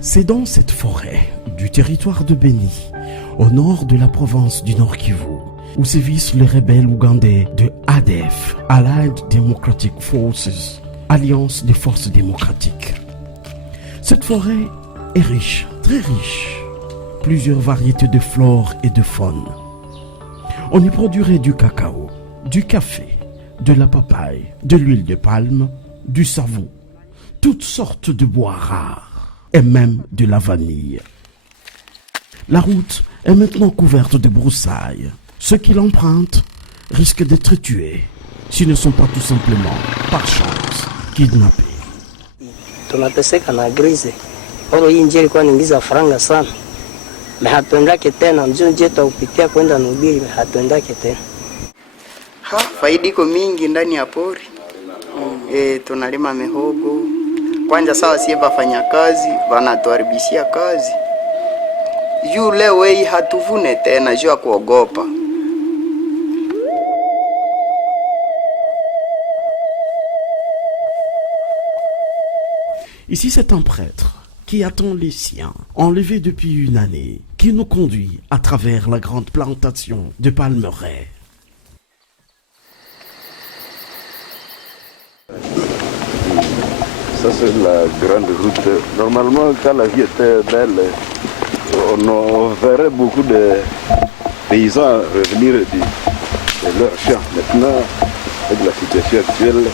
C'est dans cette forêt du territoire de Beni, au nord de la province du Nord Kivu, où sévissent les rebelles ougandais de ADF, Allied Democratic Forces, Alliance des forces démocratiques. Cette forêt est riche, très riche. Plusieurs variétés de flore et de faune. On y produirait du cacao, du café, de la papaye, de l'huile de palme, du savon, toutes sortes de bois rares et même de la vanille. La route est maintenant couverte de broussailles. Ceux qui l'empruntent risquent d'être tués s'ils ne sont pas tout simplement, par chance, kidnappés. Tunateseka na grize. Oro hii njia ilikuwa niingiza faranga sana. Hatuendake tena, mzio njia tutakupitia kwenda Nubiri, hatuendake tena. Faida iko mingi ndani ya pori. Tunalima mihogo. Kwanza sawa sie bafanya kazi, wanatuharibishia kazi. Juu leo hii hatuvune tena, juu ya kuogopa. Ici, c'est un prêtre qui attend les siens, enlevé depuis une année, qui nous conduit à travers la grande plantation de palmeraies. Ça, c'est la grande route. Normalement, quand la vie était belle, on verrait beaucoup de paysans revenir de leur champ. Maintenant, avec la situation actuelle,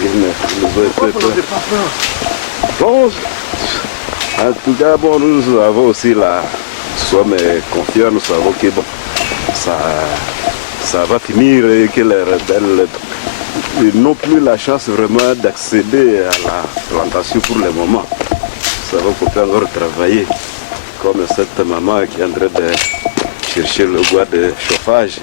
ils ne pas peur. Bon, en tout cas, bon, nous avons aussi la somme confiance, nous savons que bon, ça va finir et que les rebelles n'ont plus la chance vraiment d'accéder à la plantation pour le moment. Nous savons qu'on peut encore travailler, comme cette maman qui est en train de chercher le bois de chauffage.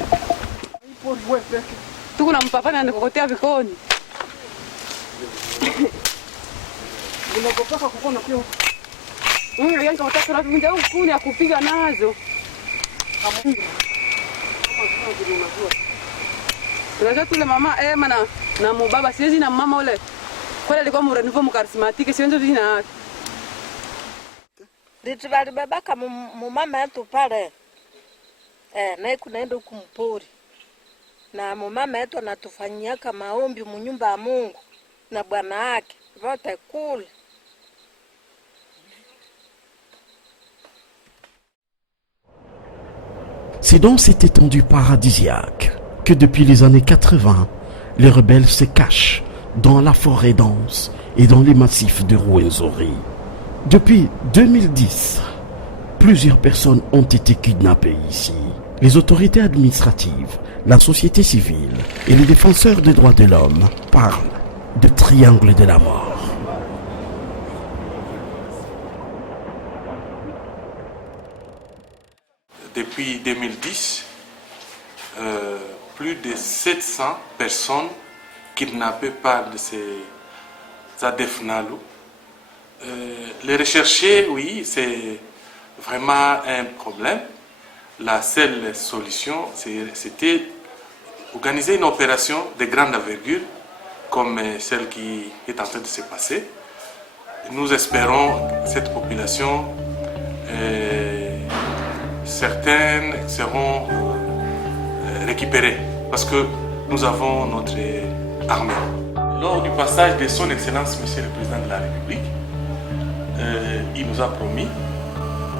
Tunajua tule mama Emma na mubaba siwezi na mama ule. Kwa alikuwa mrenifu mkarismatiki siwezi vina. Litibali babaka mumama yetu pale. Na kunaenda kumpori. Na mumama yetu anatufanyiaka maombi munyumba ya Mungu na bwana yake. Vote kule. C'est dans cette étendue paradisiaque que depuis les années 80, les rebelles se cachent dans la forêt dense et dans les massifs de Rwenzori. Depuis 2010, plusieurs personnes ont été kidnappées ici. Les autorités administratives, la société civile et les défenseurs des droits de l'homme parlent de triangle de la mort. Depuis 2010, plus de 700 personnes kidnappées par ces ADF-NALU. Les rechercher, oui, c'est vraiment un problème. La seule solution, c'était organiser une opération de grande envergure, comme celle qui est en train de se passer. Nous espérons que cette population, certaines seront récupérées parce que nous avons notre armée. Lors du passage de son Excellence Monsieur le Président de la République, il nous a promis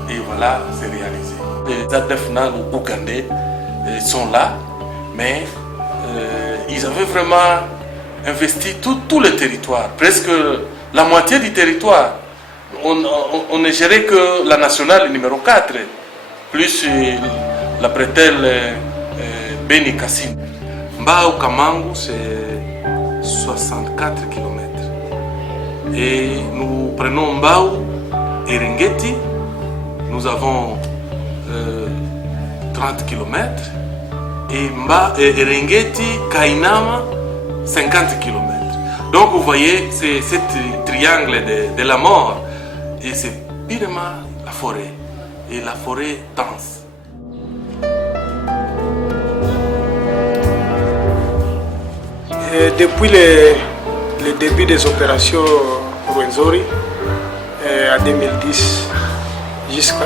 et voilà, c'est réalisé. Les ADF-NALU ougandais sont là, mais ils avaient vraiment investi tout le territoire, presque la moitié du territoire. On ne gérait que la nationale numéro 4, plus la bretelle Beni Kassim. Mbao Kamangu, c'est 64 km. Et nous prenons Mbao et Ringeti, nous avons 30 km. Et Ringeti, Kainama, 50 km. Donc vous voyez, c'est ce triangle de la mort. Et c'est purement la forêt. Et la forêt dense. Depuis le début des opérations Rwenzori en 2010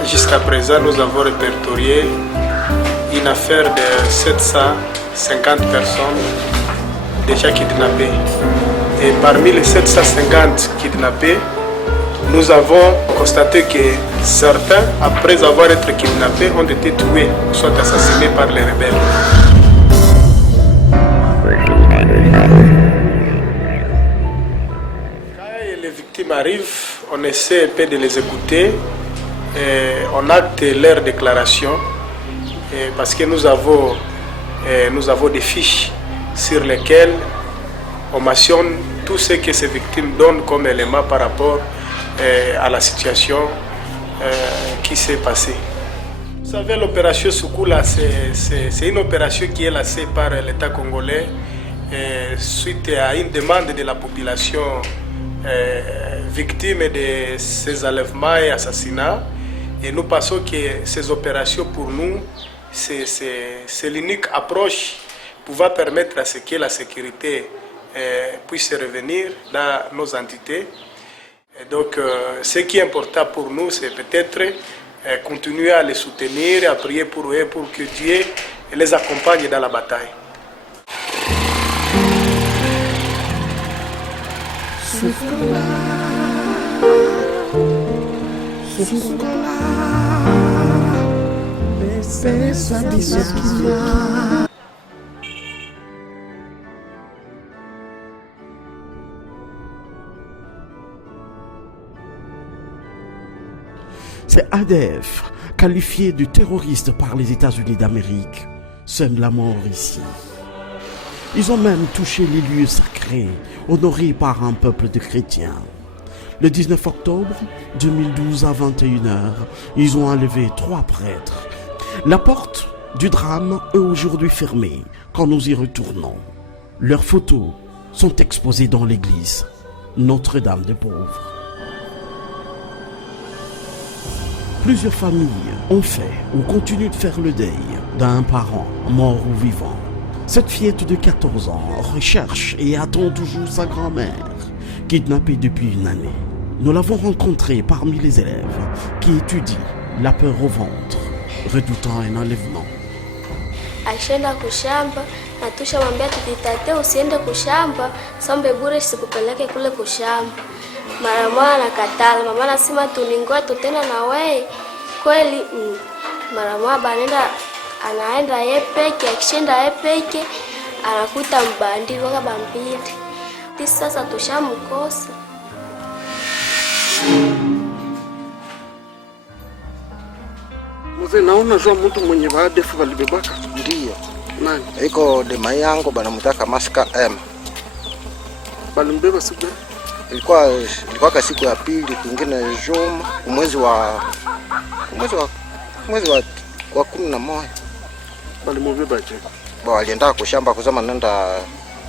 jusqu'à présent, nous avons répertorié une affaire de 750 personnes déjà kidnappées. Et parmi les 750 kidnappés, nous avons constaté que certains, après avoir été kidnappés, ont été tués ou soit assassinés par les rebelles. Quand les victimes arrivent, on essaie un peu de les écouter, et on acte leur déclaration, parce que nous avons des fiches sur lesquelles on mentionne tout ce que ces victimes donnent comme élément par rapport à la situation qui s'est passée. Vous savez, l'opération Soukoula, c'est une opération qui est lancée par l'État congolais suite à une demande de la population victime de ces enlèvements et assassinats. Et nous pensons que ces opérations, pour nous, c'est l'unique approche pouvant permettre à ce que la sécurité puisse revenir dans nos entités. Et donc, ce qui est important pour nous, c'est peut-être continuer à les soutenir, à prier pour eux, pour que Dieu les accompagne dans la bataille. C'est ADF, qualifié de terroriste par les États-Unis d'Amérique, sème la mort ici. Ils ont même touché les lieux sacrés, honorés par un peuple de chrétiens. Le 19 octobre 2012 à 21h, ils ont enlevé 3 prêtres. La porte du drame est aujourd'hui fermée quand nous y retournons. Leurs photos sont exposées dans l'église Notre-Dame des Pauvres. Plusieurs familles ont fait ou continuent de faire le deuil d'un parent mort ou vivant. Cette fillette de 14 ans recherche et attend toujours sa grand-mère, kidnappée depuis une année. Nous l'avons rencontrée parmi les élèves qui étudient la peur au ventre, redoutant un enlèvement. Aishaenda kushamba na tushamwambia tukitate usiende kushamba, sombe bure sikupeleke kule kushamba. Mara moja nakatala, mama anasema tuningoe tutenda na wewe kweli. Mara moja anaenda yeye peke, akishinda yeye peke anakuta mbandi waka bambili. Sasa tushamkosa. Mzee, naona za mtu mwenye ADF walibebaka. Ndiyo. Nani? Iko dema yangu banamutaka Maska M. Balimbeba siku gani? Ilikuwa siku ya pili kwingine juma mwezi wa 11. Balimubeba je? Walienda kushamba kusema nenda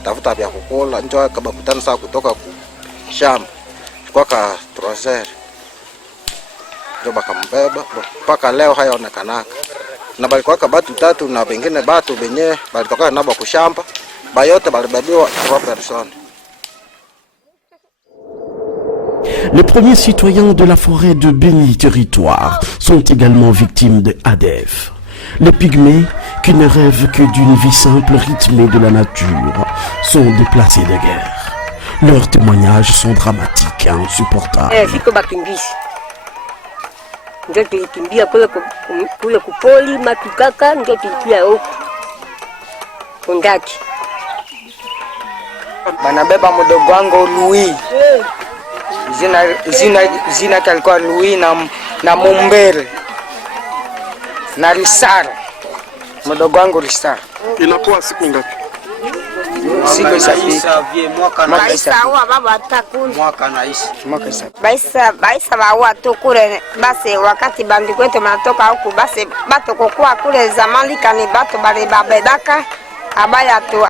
tafuta vya kukula, ndio akabakutana saa kutoka kushamba. Ilikuwa ka trozer. Ndio bakambeba mpaka leo hayaonekanaka. Na balikuwa batu 3 na wengine batu benye balitoka nabo kushamba. Bayote balibebiwa 3 personnes. Les premiers citoyens de la forêt de Béni Territoire sont également victimes de ADF. Les pygmées, qui ne rêvent que d'une vie simple rythmée de la nature, sont déplacés de guerre. Leurs témoignages sont dramatiques et insupportables. Ndio tulikimbia kule kupoli Matukaka, ndio tulikia huko Kundaki. Banabeba mdogo wangu Louis. Zina kalikuwa Louis na Mumbere na Risara. Mdogo wangu Risara. Inakuwa siku ngapi? Siku isafi. Baisa baua tu kule basi, wakati bandi kwetu matoka huku basi bato kukua kule zamani kani bato bali babedaka abaya tu